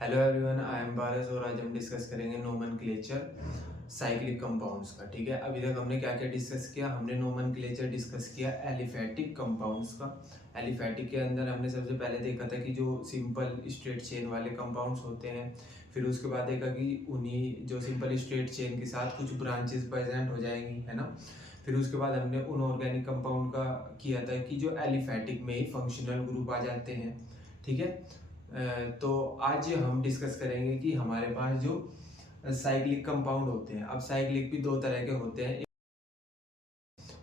Hello everyone, I am पारस और आज हम डिस्कस करेंगे नोमेनक्लेचर साइक्लिक कंपाउंड्स का। ठीक है, अभी तक हमने क्या क्या डिस्कस किया। हमने नोमेनक्लेचर डिस्कस किया एलिफैटिक कंपाउंड्स का। एलिफैटिक के अंदर हमने सबसे पहले देखा था कि जो सिंपल स्ट्रेट चेन वाले कंपाउंड्स होते हैं। फिर उसके बाद देखा कि उन्हीं जो सिंपल स्ट्रेट चेन के साथ कुछ ब्रांचेस प्रेजेंट हो जाएंगी, है ना। फिर उसके बाद हमने उन ऑर्गेनिक कंपाउंड का किया था कि जो एलिफैटिक में ही फंक्शनल ग्रुप आ जाते हैं। ठीक है, तो आज हम डिस्कस करेंगे कि हमारे पास जो साइक्लिक कंपाउंड होते हैं। अब साइक्लिक भी दो तरह के होते हैं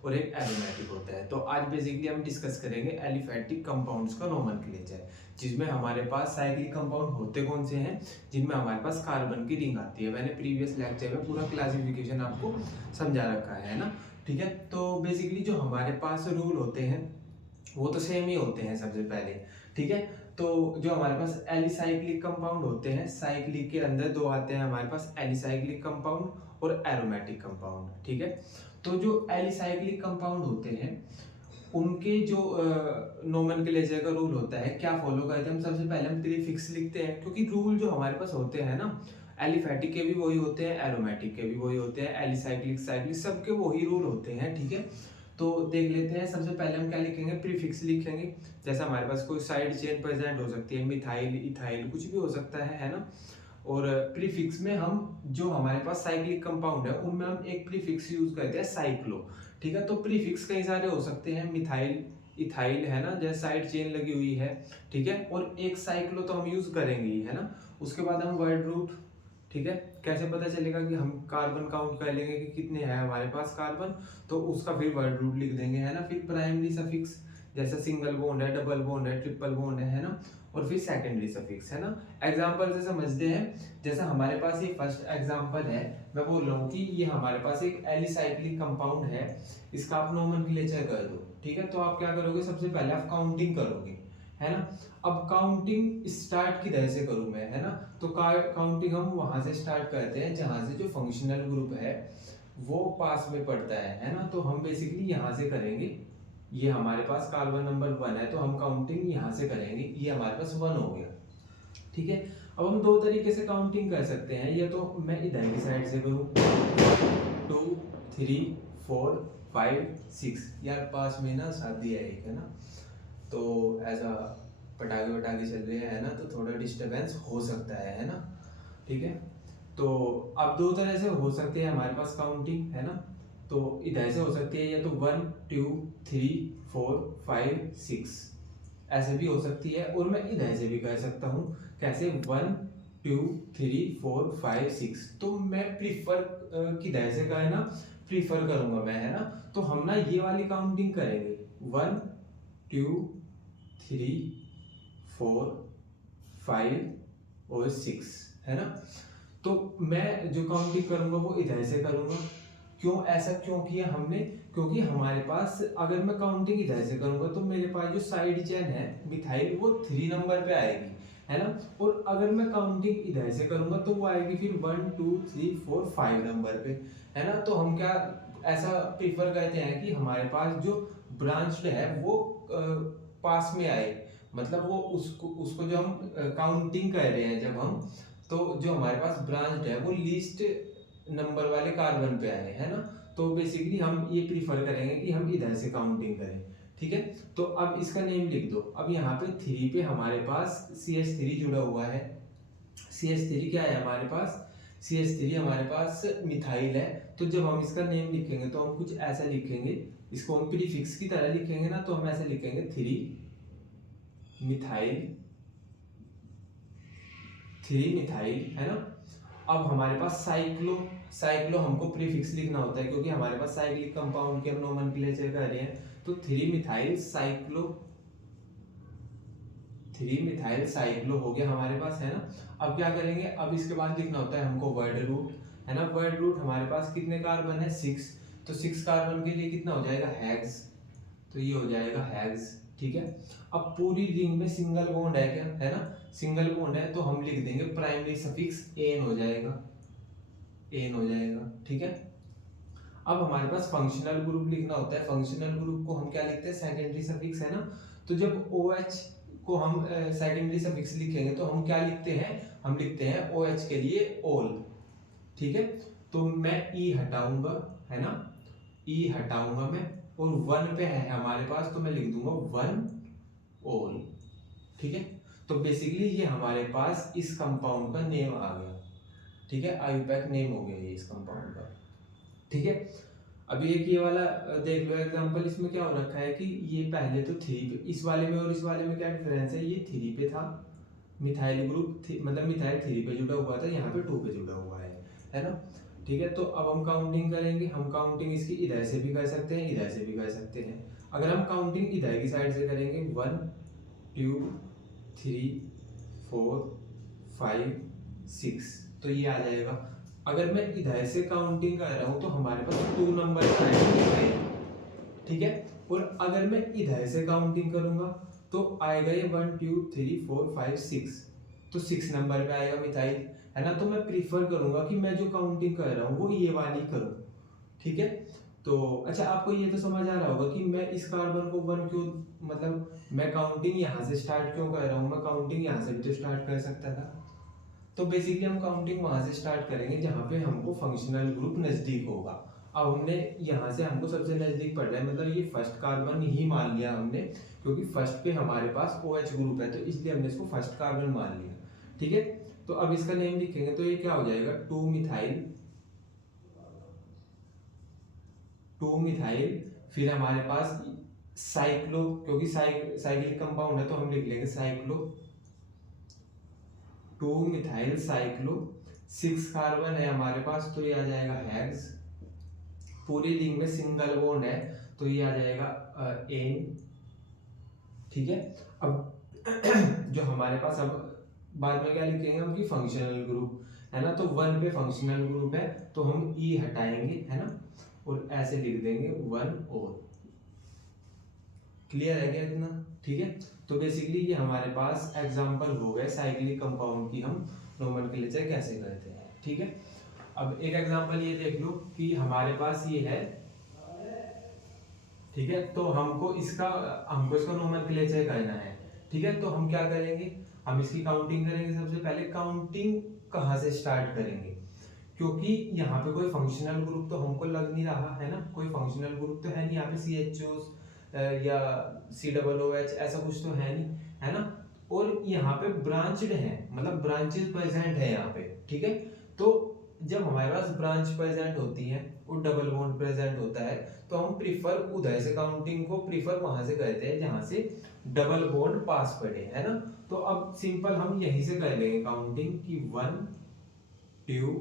और एक एरोमेटिक होता है। तो आज बेसिकली हम डिस्कस करेंगे एलिफैटिक कंपाउंड्स का नोमेनक्लेचर, जिसमें हमारे पास साइक्लिक कंपाउंड होते कौन से हैं, जिनमें हमारे पास कार्बन की रिंग आती है। मैंने प्रीवियस लेक्चर में पूरा क्लासिफिकेशन आपको समझा रखा है ना। ठीक है, तो बेसिकली जो हमारे पास रूल होते हैं वो तो सेम ही होते हैं सबसे पहले। ठीक है, तो जो हमारे पास एलिसाइक्लिक कंपाउंड होते हैं, साइक्लिक के अंदर दो आते हैं हमारे पास, एलिसाइक्लिक कंपाउंड और एरोमेटिक कंपाउंड। ठीक है, तो जो एलिसाइक्लिक कंपाउंड होते हैं उनके जो नोमेनक्लेचर का रूल होता है, क्या फॉलो करते हैं हम। सबसे पहले हम प्रीफिक्स लिखते हैं, क्योंकि रूल जो हमारे पास होते हैं ना, एलिफैटिक के भी वही होते हैं, एरोमेटिक के भी वही होते हैं, एलिसाइक्लिक साइक्लिक सबके वही रूल होते हैं। ठीक है, तो देख लेते हैं। सबसे पहले हम क्या लिखेंगे, प्रीफिक्स लिखेंगे। जैसे हमारे पास कोई साइड चेन प्रेजेंट हो सकती है, मिथाइल इथाइल कुछ भी हो सकता है ना। और प्रीफिक्स में हम जो हमारे पास साइक्लिक कंपाउंड है उनमें हम एक प्रीफिक्स यूज करते हैं, साइक्लो। ठीक है, तो प्रीफिक्स कई सारे हो सकते हैं, मिथाइल इथाइल है ना, जैसे साइड चेन लगी हुई है। ठीक है, और एक साइक्लो तो हम यूज करेंगे ही, है ना। उसके बाद हम वर्ड रूट। ठीक है, कैसे पता चलेगा कि हम कार्बन काउंट कर लेंगे कि कितने हैं हमारे पास कार्बन, तो उसका फिर वर्ड रूट लिख देंगे, है ना। फिर प्राइमरी सफिक्स, जैसे सिंगल बॉन्ड है, डबल बॉन्ड है, ट्रिपल बॉन्ड है ना। और फिर सेकेंडरी सफिक्स, है ना। एग्जांपल से समझते हैं। जैसे हमारे पास ये फर्स्ट एग्जांपल है, मैं बोल रहा हूँ कि ये हमारे पास एक एलिसाइक्लिक कंपाउंड है, इसका आप नोमेनक्लेचर कर दो। ठीक है, तो आप क्या करोगे, सबसे पहले आप काउंटिंग करोगे, है ना। अब काउंटिंग स्टार्ट किधर से करूं मैं, है ना। तो काउंटिंग हम वहां से स्टार्ट करते हैं जहां से जो फंक्शनल ग्रुप है वो पास में पड़ता है ना। तो हम बेसिकली यहाँ से करेंगे। ये हमारे पास कार्बन नंबर 1 है, तो हम काउंटिंग यहाँ से करेंगे, ये हमारे पास 1 हो गया। ठीक है, अब हम दो तरीके से काउंटिंग कर सकते हैं, या तो मैं इधर की साइड से करूँ, 2 3 4 5 6। यार पास में ना शादी है एक, है ना, तो ऐसा पटाखे वटाखे चल रहे हैं ना, तो थोड़ा डिस्टरबेंस हो सकता है ना। ठीक है, तो अब दो तरह से हो सकते हैं हमारे पास काउंटिंग, है ना। तो इधर से हो सकती है, या तो 1 2 3 4 5 6 ऐसे भी हो सकती है, और मैं इधर से भी कर सकता हूँ। कैसे, 1 2 3 4 5 6। तो मैं प्रीफर किधर से करना प्रीफर करूंगा मैं, है ना। तो हम ना ये वाली काउंटिंग करेंगे, 1 2 3 4 5 और 6, है ना। तो मैं जो काउंटिंग करूंगा वो इधर से करूंगा। क्यों ऐसा क्यों किया हमने, क्योंकि हमारे पास अगर मैं काउंटिंग इधर से करूंगा तो मेरे पास जो साइड चेन है मिथाइल वो 3 नंबर पे आएगी, है ना। और अगर मैं काउंटिंग इधर से करूंगा तो वो आएगी फिर 1 2 3 4 5 नंबर पे, है ना। तो हम क्या ऐसा प्रीफर करते हैं कि हमारे पास जो ब्रांच्ड है वो पास में आए, मतलब वो उसको उसको जो हम काउंटिंग कर रहे हैं जब हम, तो जो हमारे पास ब्रांच है वो लीस्ट नंबर वाले कार्बन पे आए, है ना। तो बेसिकली हम ये प्रीफर करेंगे कि हम इधर से काउंटिंग करें। ठीक है, तो अब इसका नेम लिख दो। अब यहाँ पे 3 पे हमारे पास CH3 जुड़ा हुआ है। CH3 क्या है हमारे पास, CH3 हमारे पास मिथाइल है। तो जब हम इसका नेम लिखेंगे तो हम कुछ ऐसा लिखेंगे, इसको हम प्रीफिक्स की तरह लिखेंगे ना, तो हम ऐसे लिखेंगे 3 मिथाइल, 3 मिथाइल, है ना। अब हमारे पास साइक्लो, साइक्लो हमको प्रीफिक्स लिखना होता है क्योंकि हमारे पास साइक्लिक कंपाउंड के हम नोमेनक्लेचर कर रहे हैं। तो 3 मिथाइल साइक्लो, 3 मिथाइल साइक्लो हो गया हमारे पास, है ना। अब क्या करेंगे, अब इसके बाद लिखना होता है हमको वर्ड रूट, है ना। वर्ड रूट हमारे पास कितने कार्बन है, 6। तो 6 कार्बन के लिए कितना हो जाएगा, हेक्स। तो ये हो जाएगा हेक्स। ठीक है, अब पूरी रिंग में सिंगल बॉन्ड है क्या, है ना, सिंगल बॉन्ड है, तो हम लिख देंगे प्राइमरी सफिक्स एन हो जाएगा, एन हो जाएगा। ठीक है, अब हमारे पास फंक्शनल ग्रुप लिखना होता है। फंक्शनल ग्रुप को हम क्या लिखते हैं, सेकेंडरी सफिक्स, है ना। तो जब OH को हम सेकेंडरी सफिक्स लिखेंगे तो हम क्या लिखते हैं, हम लिखते हैं OH के लिए ओल, ठीक है। तो मैं ई हटाऊंगा, है ना, ई हटाऊंगा मैं, और वन पे है हमारे पास तो मैं लिख दूंगा वन ओल, ठीक है। तो बेसिकली ये हमारे पास इस कंपाउंड का नेम आ गया, ठीक है, आईयूपैक नेम हो गया ये इस कंपाउंड का, ठीक है। अभी एक ये वाला देख लो एग्जांपल, इसमें क्या हो रखा है कि ये पहले तो 3 पे, इस वाले में और इस वाले में क्या डिफरेंस है, ये 3 पे था मिथाइल ग्रुप, मतलब मिथाइल 3 पे जुड़ा हुआ था, यहाँ पे 2 पे जुड़ा हुआ है ना, ठीक है। तो अब हम काउंटिंग करेंगे, हम काउंटिंग इसकी इधर से भी कर सकते हैं, इधर से भी कर सकते हैं। अगर हम काउंटिंग इधर की साइड से करेंगे 1 2 3 4 5 6 तो ये आ जाएगा। अगर मैं इधर से काउंटिंग कर रहा हूँ तो हमारे पास 2 नंबर आएंगे, ठीक है। और अगर मैं इधर से काउंटिंग करूंगा तो आएगा ये 1 2 3 4 5 6, तो 6 नंबर पे आएगा मिथाइल, है ना। तो मैं प्रीफर करूंगा कि मैं जो काउंटिंग कर रहा हूँ वो ये वाली करूँ, ठीक है। तो अच्छा, आपको ये तो समझ आ रहा होगा कि मैं इस कार्बन को 1 क्यों, मतलब मैं काउंटिंग यहाँ से स्टार्ट क्यों कर रहा हूँ, मैं काउंटिंग यहाँ से भी तो स्टार्ट कर सकता था। तो बेसिकली हम काउंटिंग वहां से स्टार्ट करेंगे जहाँ पे हमको फंक्शनल ग्रुप नजदीक होगा। अब हमने यहाँ से हमको सबसे नजदीक पड़ रहा है, मतलब ये फर्स्ट कार्बन ही मान लिया हमने, क्योंकि फर्स्ट पे हमारे पास OH ग्रुप है तो इसलिए हमने इसको फर्स्ट कार्बन मान लिया, ठीक है। तो अब इसका नेम लिखेंगे तो ये क्या हो जाएगा, 2 मिथाइल, फिर हमारे पास साइक्लो, क्योंकि साइक्लिक कंपाउंड है तो हम लिख लेंगे साइक्लो, 2 मिथाइल साइक्लो, 6 कार्बन है हमारे पास तो ये आ जाएगा हेक्स, पूरी रिंग में सिंगल बॉन्ड है तो ये आ जाएगा एन, ठीक है। अब जो हमारे पास, अब बाद में क्या लिखेंगे हम कि फंक्शनल ग्रुप, है ना। तो 1 पे फंक्शनल ग्रुप है तो हम ई हटाएंगे, है ना, और ऐसे लिख देंगे 1 और, क्लियर है क्या इतना, ठीक है। तो बेसिकली ये हमारे पास एग्जांपल हो गए साइक्लिक कंपाउंड की हम नोमेनक्लेचर कैसे करते हैं, ठीक है। अब एक एग्जांपल ये देख लो कि हमारे पास ये है, ठीक है। तो हमको इसका नोमेनक्लेचर करना है, ठीक है। तो हम क्या करेंगे, हम इसकी काउंटिंग करेंगे। सबसे पहले काउंटिंग कहाँ से स्टार्ट करेंगे, क्योंकि यहाँ पे कोई फंक्शनल ग्रुप तो हमको लग नहीं रहा है ना, कोई फंक्शनल ग्रुप तो है नहीं यहाँ पे, CHOs या COOH ऐसा कुछ तो है नहीं, है ना। और यहाँ पे ब्रांचड है, मतलब ब्रांचेस प्रेजेंट है यहाँ पे, ठीक है। तो जब हमारे पास ब्रांच प्रेजेंट होती है और डबल बॉन्ड प्रेजेंट होता है तो हम प्रीफर उधर से काउंटिंग को प्रीफर वहां से करते हैं जहां से डबल बॉन्ड पास पड़े, है ना। तो अब सिंपल हम यहीं से कर लेंगे काउंटिंग कि 1 2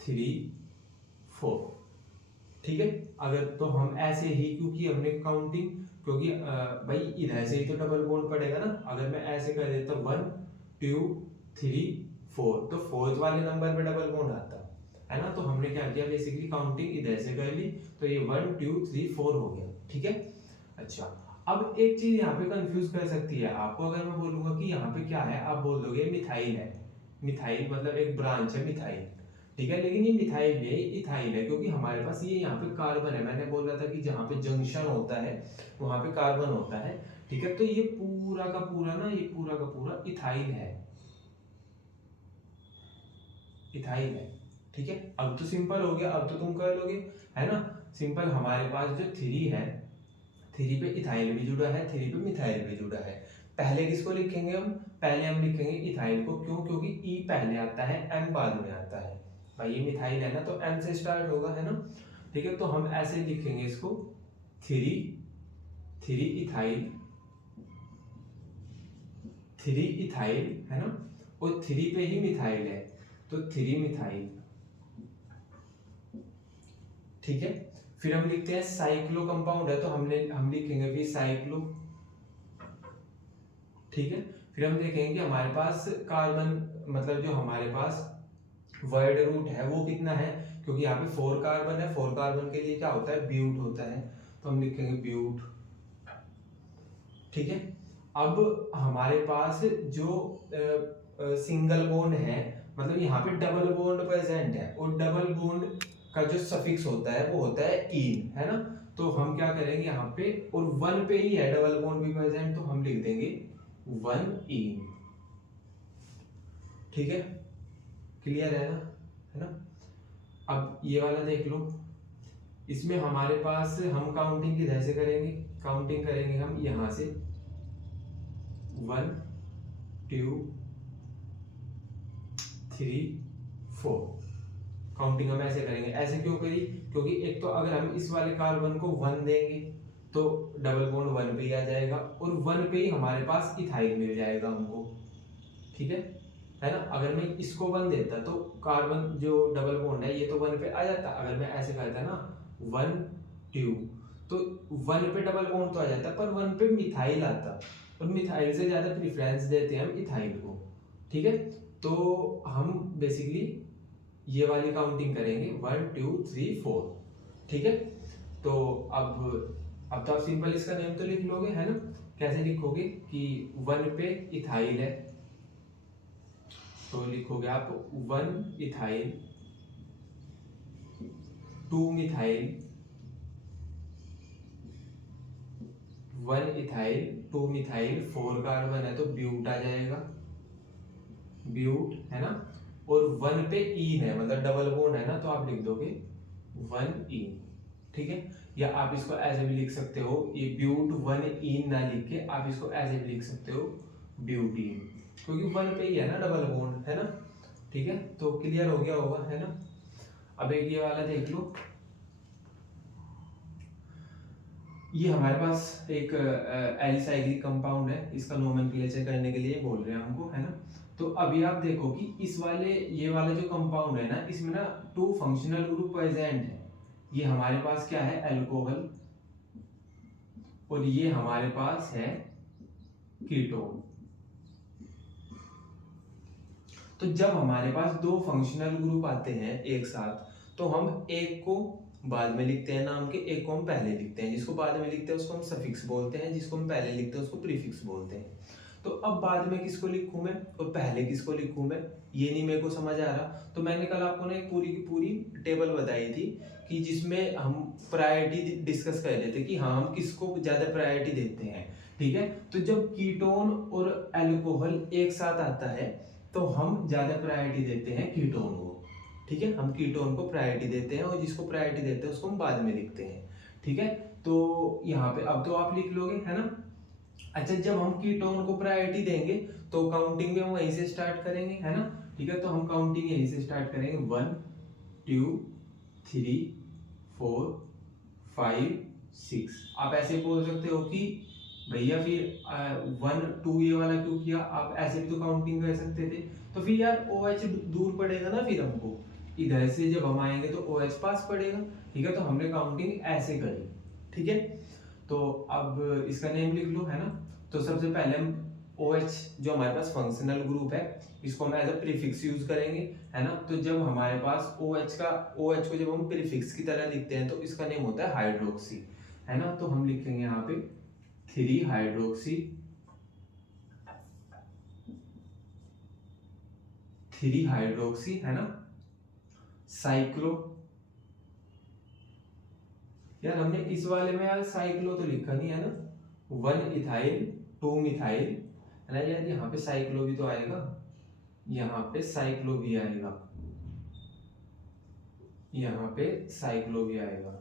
3 4, ठीक है। अगर तो हम ऐसे ही, क्योंकि हमने काउंटिंग, क्योंकि भाई इधर से ही तो डबल बॉन्ड पड़ेगा ना, अगर मैं ऐसे कर देता 1 2 3 4 तो फोर्थ वाले नंबर पे डबल बॉन्ड आता है ना। तो हमने क्या किया, बेसिकली काउंटिंग इधर से कर ली तो ये 1 2 3 4 हो गया, ठीक है। अच्छा, अब एक चीज यहाँ पे कंफ्यूज कर सकती है आपको, अगर मैं बोलूंगा कि यहाँ पे क्या है, आप बोल दोगे मिथाइल है, मिथाइल मतलब एक ब्रांच है मिथाइल, ठीक है। लेकिन ये मिथाइल नहीं, इथाइल है, क्योंकि हमारे पास ये यहाँ पे कार्बन है। मैंने बोल रहा था कि जहाँ पे जंक्शन होता है वहां पे कार्बन होता है, ठीक है। तो ये पूरा का पूरा ना, ये पूरा का पूरा इथाइल है, इथाइल है, ठीक है। अब तो सिंपल हो गया, अब तो तुम कर लोगे, है ना। सिंपल, हमारे पास जो 3 है, 3 पे इथाइल भी जुड़ा है, 3 पे मिथाइल भी जुड़ा है। पहले किसको लिखेंगे हम, पहले हम लिखेंगे इथाइल को, क्यों, क्योंकि ई पहले आता है, एम बाद में आता है। भाई ये मिथाइल है ना तो एम से स्टार्ट होगा, है ना, ठीक है। तो हम ऐसे लिखेंगे इसको 3 इथाइल, 3 इथाइल, है ना, और 3 पे ही मिथाइल है तो 3 मिथाइल, ठीक है। फिर हम लिखते हैं साइक्लो कंपाउंड है तो हम लिखेंगे भी साइक्लो, ठीक है। फिर हम देखेंगे कि हमारे पास कार्बन, मतलब जो हमारे पास वर्ड रूट है वो कितना है, क्योंकि यहाँ पे 4 कार्बन है, 4 कार्बन के लिए क्या होता है, ब्यूट होता है, तो हम लिखेंगे ब्यूट, ठीक है। अब हमारे पास जो सिंगल बॉन्ड है, मतलब यहाँ पे डबल बॉन्ड प्रेजेंट है, और डबल बॉन्ड का जो सफिक्स होता है वो होता है इन, है ना। तो हम क्या करेंगे यहाँ पे, और 1 पे ही है डबल बॉन्ड भी प्रेजेंट तो हम लिख देंगे 1 इन। ठीक है, क्लियर है ना। अब ये वाला देख लो, इसमें हमारे पास हम काउंटिंग किधर से करेंगे, काउंटिंग करेंगे हम यहां से 1 2 3 4, काउंटिंग हम ऐसे करेंगे। ऐसे क्यों करी, क्योंकि एक तो अगर हम इस वाले कार्बन को 1 देंगे तो डबल बॉन्ड 1 पे ही आ जाएगा, और 1 पे ही हमारे पास इथाइल मिल जाएगा हमको। ठीक है ना। अगर मैं इसको 1 देता तो कार्बन जो डबल बॉन्ड है ये तो 1 पे आ जाता। अगर मैं ऐसे करता ना 1 2, तो 1 पे डबल बॉन्ड तो आ जाता, पर 1 पे मिथाइल आता, और मिथाइल से ज्यादा प्रेफरेंस देते हैं हम इथाइल को। ठीक है, तो हम बेसिकली ये वाली काउंटिंग करेंगे 1 2 3 4। ठीक है, तो अब तो आप सिंपल इसका नेम तो लिख लोगे, है ना। कैसे लिखोगे कि 1 पे इथाइल है तो लिखोगे आप 1 ethyl 2 methyl 1 ethyl 2 methyl 4 carbon है तो ब्यूट आ जाएगा, ब्यूट, है ना। और 1 पे ईन है, मतलब डबल बॉन्ड है ना, तो आप लिख दोगे 1 ईन। ठीक है, या आप इसको ऐसे भी लिख सकते हो, ये ब्यूट 1 ईन ना लिख के आप इसको ऐसे भी लिख सकते हो ब्यूटीन, क्योंकि 1 पे ही है ना डबल बॉन्ड, है ना। ठीक है, तो क्लियर हो गया होगा, है ना। अब एक ये वाला देख लो, ये हमारे पास एक एलिसाइक्लिक कंपाउंड है, इसका नोमेनक्लेचर करने के लिए बोल रहे हैं हमको, है ना। तो अभी आप देखो कि इस वाले ये वाला जो कंपाउंड है ना, इसमें ना 2 फंक्शनल ग्रुप प्रेजेंट है। ये हमारे पास क्या है, अल्कोहल, और ये हमारे पास है कीटोन। तो जब हमारे पास 2 फंक्शनल ग्रुप आते हैं एक साथ, तो हम एक को बाद में लिखते हैं नाम के, एक को हम पहले लिखते हैं। जिसको बाद में लिखते हैं उसको हम सफिक्स बोलते हैं, जिसको हम पहले लिखते हैं उसको प्रीफिक्स बोलते हैं। तो अब बाद में किसको लिखूं मैं और पहले किसको लिखूं मैं, ये नहीं मेरे को समझ आ रहा। तो मैंने कल आपको ना एक पूरी की पूरी टेबल बताई थी कि जिसमें हम प्रायोरिटी डिस्कस कर रहे थे कि हाँ हम किसको ज्यादा प्रायोरिटी देते हैं। ठीक है, तो जब कीटोन और अल्कोहल एक साथ आता है तो हम ज्यादा प्रायोरिटी देते हैं कीटोन को। ठीक है, हम कीटोन को प्रायोरिटी देते हैं, और जिसको प्रायोरिटी देते हैं उसको हम बाद में लिखते हैं। ठीक है, तो यहाँ पे अब तो आप लिख लोगे, है ना। अच्छा, जब हम कीटोन को प्रायोरिटी देंगे तो काउंटिंग में हम वहीं से स्टार्ट करेंगे, है ना। ठीक है, तो हम काउंटिंग यहीं से स्टार्ट करेंगे 1 2 3 4 5 6। आप ऐसे बोल सकते हो कि भैया फिर 1 2 ये वाला क्यों किया, आप ऐसे भी तो काउंटिंग कर सकते थे। तो फिर यार OH दूर पड़ेगा ना, फिर हमको इधर से जब हम आएंगे तो OH पास पड़ेगा। ठीक है, तो हमने काउंटिंग ऐसे करी। ठीक है, तो अब इसका नेम लिख लो, है ना। तो सबसे पहले हम OH जो हमारे पास फंक्शनल ग्रुप है इसको हम एज अ प्रीफिक्स यूज करेंगे, है ना। तो जब हमारे पास OH को जब हम प्रीफिक्स की तरह लिखते हैं तो इसका नेम होता है हाइड्रोक्सी, है ना। तो हम लिखेंगे यहाँ पे 3 हाइड्रोक्सी 3 हाइड्रोक्सी, है ना। साइक्लो, यार हमने इस वाले में यार साइक्लो तो लिखा नहीं है ना। 1 इथाइल 2 मिथाइल, है ना यार, यहाँ पे साइक्लो भी तो आएगा, यहाँ पे साइक्लो भी आएगा, यहाँ पे साइक्लो भी आएगा।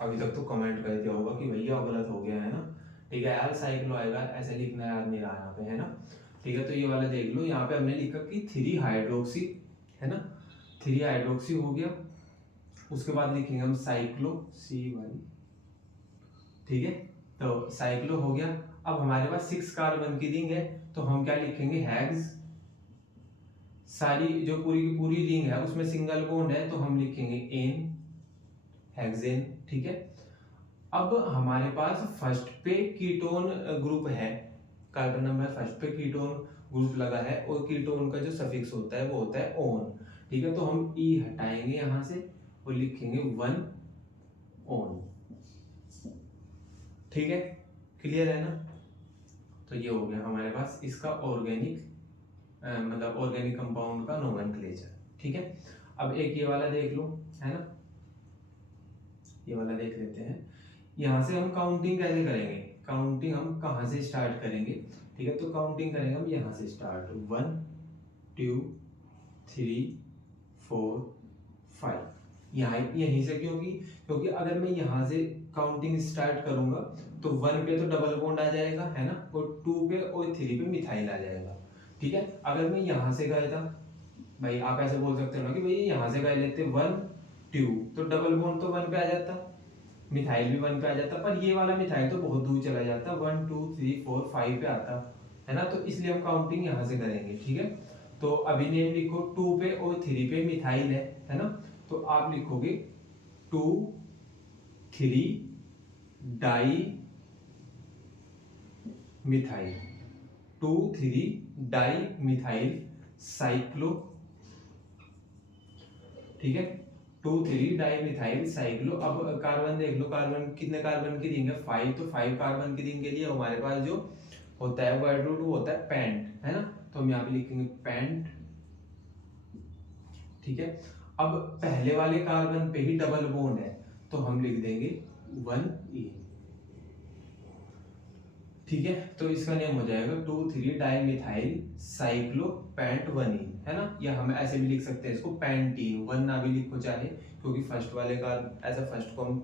अभी तक तो कमेंट कर दिया होगा कि भैया गलत हो गया, है ना। ठीक है यार, साइक्लो आएगा, ऐसे लिखना याद नहीं रहा यहाँ पे, है ना। ठीक है, तो ये वाला देख लो, यहाँ पे हमने लिखा कि 3 हाइड्रोक्सी, है ना। 3 हाइड्रोक्सी हो गया, उसके बाद लिखेंगे हम साइक्लो सी वाली। ठीक है, तो साइक्लो हो गया। अब हमारे पास 6 कार्बन की रिंग है तो हम क्या लिखेंगे, हेक्स। सारी जो पूरी की पूरी रिंग है उसमें सिंगल बॉन्ड है तो हम लिखेंगे एन, हेक्सेन। ठीक है, अब हमारे पास फर्स्ट पे कीटोन ग्रुप है, कार्बन नंबर फर्स्ट पे कीटोन ग्रुप लगा है, और कीटोन का जो सफिक्स होता है वो होता है ओन। ठीक है, तो हम ई हटाएंगे यहां से और लिखेंगे 1 ओन। ठीक है, क्लियर है ना। तो ये हो गया हमारे पास इसका ऑर्गेनिक मतलब ऑर्गेनिक कंपाउंड का नोमेनक्लेचर। ठीक है, अब एक ये वाला देख लो, है ना। ये वाला देख लेते हैं, यहां से हम काउंटिंग कैसे करेंगे, काउंटिंग हम कहां से स्टार्ट करेंगे। ठीक है। तो काउंटिंग करेंगे हम यहाँ से स्टार्ट, 1 2 3 4 5, यहाँ यहीं से, क्योंकि अगर मैं यहाँ से काउंटिंग स्टार्ट करूंगा तो 1 पे तो डबल बॉन्ड आ जाएगा, है ना, और 2 पे और 3 पे मिथाइल आ जाएगा। ठीक है। अगर मैं यहाँ से गया था, भाई आप ऐसे बोल सकते हो ना कि भाई यहाँ से गए लेते 1 2, तो डबल बॉन्ड तो 1 पे आ जाता, मिथाइल भी 1 पे आ जाता, पर ये वाला मिथाइल तो बहुत दूर चला जाता, 1 2 3 4 5 पे आता, है ना। तो इसलिए हम काउंटिंग यहाँ से करेंगे। ठीक है। तो अभी नेम लिखो, 2 पे और 3 पे मिथाइल है ना। तो आप लिखोगे 2 3 di methyl, 2 3 di methyl cyclo. ठीक है। 2 3 डाई मिथाइल साइक्लो। अब कार्बन देख लो, कार्बन कितने कार्बन की रिंग है, 5, तो 5 कार्बन की रिंग के लिए हमारे पास जो होता है वर्ड रूट वो होता है पेंट, है ना। तो हम यहाँ पे लिखेंगे पेंट। ठीक है। अब पहले वाले कार्बन पे ही डबल बॉन्ड है तो हम लिख देंगे 1E। ठीक है। तो इसका नेम हो जाएगा 2 3 di methyl cyclo paint 1E, है ना। या हम ऐसे भी लिख सकते हैं इसको पेंटीन, 1 ना भी लिखो चाहे, क्योंकि फर्स्ट वाले का ऐसा फर्स्ट को हम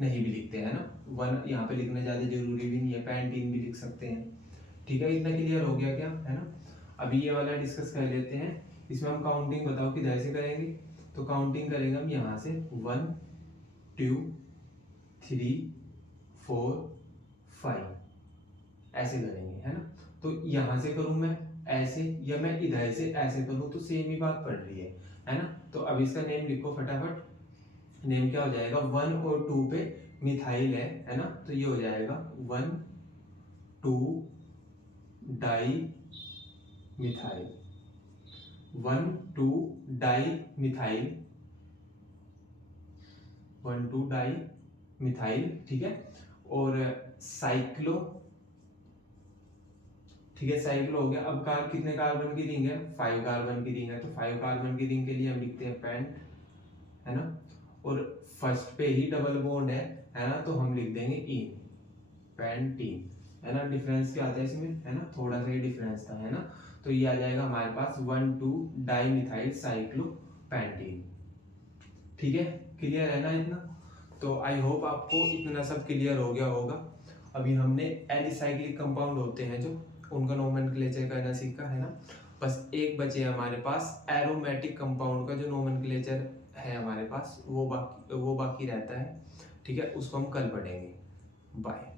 नहीं भी लिखते हैं ना, 1 यहाँ पे लिखना ज्यादा जरूरी भी नहीं है, पेंटीन भी लिख सकते हैं। ठीक है। इतना क्लियर हो गया क्या, है ना। अभी ये वाला डिस्कस कर लेते हैं। इसमें हम काउंटिंग बताओ किधर से करेंगे। तो काउंटिंग करेंगे हम यहाँ से 1 2 3 4 5, ऐसे करेंगे, है ना। तो यहाँ से करूँ मैं ऐसे, या मैं इधर से ऐसे करूँ, तो सेम ही बात पड़ रही है ना। तो अब इसका नेम लिखो फटाफट। नेम क्या हो जाएगा, 1 और 2 पे मिथाइल है ना। तो ये हो जाएगा 1 2 di methyl, 1 2 di methyl, 1 2 di methyl. ठीक है। और साइक्लो। ठीक है, साइक्लो हो गया। अब कितने कार्बन की रिंग है, 5 कार्बन की रिंग है, तो 5 कार्बन की रिंग के लिए हम लिखते हैं पेंट, है ना। और फर्स्ट पे ही डबल बॉन्ड है ना, तो हम लिख देंगे इन, पेंटीन, है ना। डिफरेंस क्या आता है इसमें, है ना, थोड़ा सा ही डिफरेंस था, है ना। तो ये आ जाएगा हमारे पास 1 2 डाई मिथाइल साइक्लो पेंटीन। ठीक है। क्लियर है ना इतना। तो आई होप आपको इतना सब क्लियर हो गया होगा। अभी हमने एलिसाइक्लिक कंपाउंड होते हैं जो, उनका नोमेनक्लेचर करना सीखा, है ना। बस एक बचे हमारे पास एरोमेटिक कंपाउंड का जो नोमेनक्लेचर है हमारे पास, वो बाकी रहता है। ठीक है। उसको हम कल पढ़ेंगे। बाय।